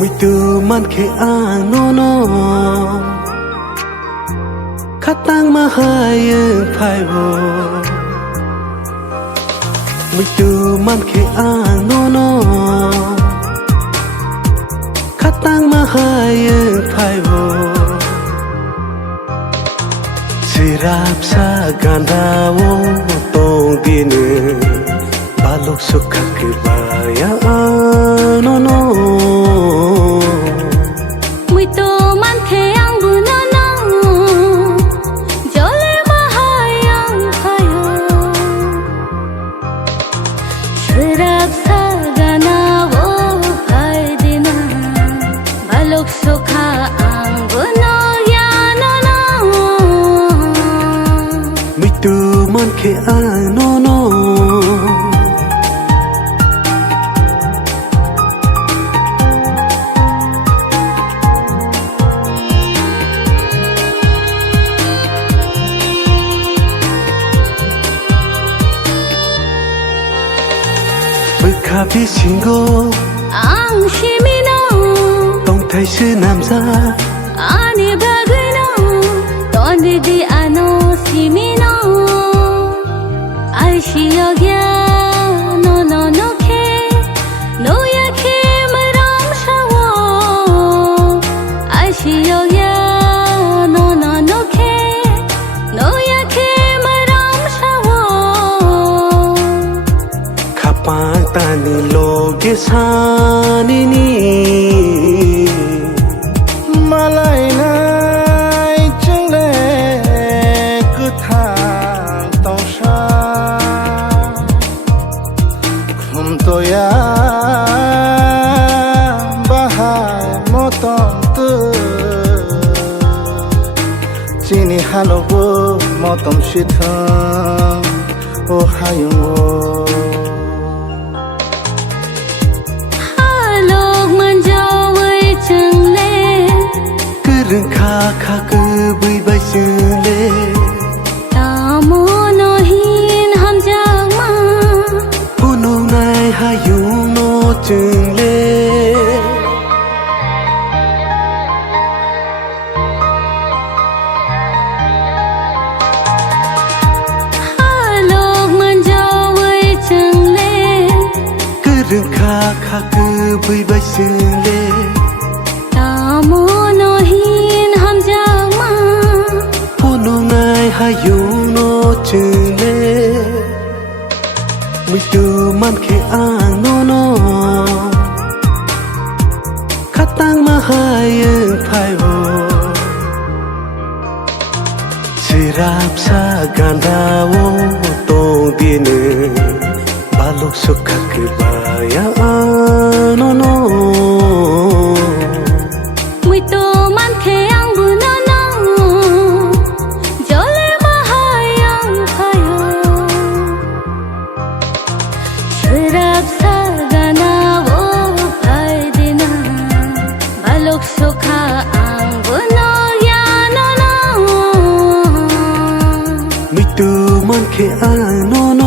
mi tu man khe ang no no khatang ma hai phai wo mi tu man khe ang no no khatang ma hai phai wo sirap sa ganda wo tong din balok sukha ke baya no no mui to man khe ang bu no no jole ma hai ang phayo sirap sa gana wo phai dina balok sukha ang bu no ya no no mi tu man khe ang no no Khabi singo ang shimino tong thai sư nam za ani bagino ton di ano simino ai shiyogya no no no ke no ya ke maram shawo ai shiyogya no no no ke no ya ke maram shawo khapang tani loge sani ni malai nai ching le cứ thang tao sa khum to ya bahai mo tong tu chini halo bo mo tom shi thang o hayung o rừng kha kha cứ bụi bay sư lê ta mô no hin ham giang ma phu nô nai ha yung nô chừng lê ha lộc man giao với chừng lê cứ rừng kha kha cứ bụi bay sư lê ta mô no hin ham giang ma phu nô nai ha yung nô chừng lê mi tu man khe ang no no khatang ma hai phai wo sirap sa ganda wo tong din balok sukha ke baya no no mui to man khe ang bu no no jole ma hai ang phayo sirap sa gana wo phai dina balok sukha ang bu no ya no no mi tu man khe ang no no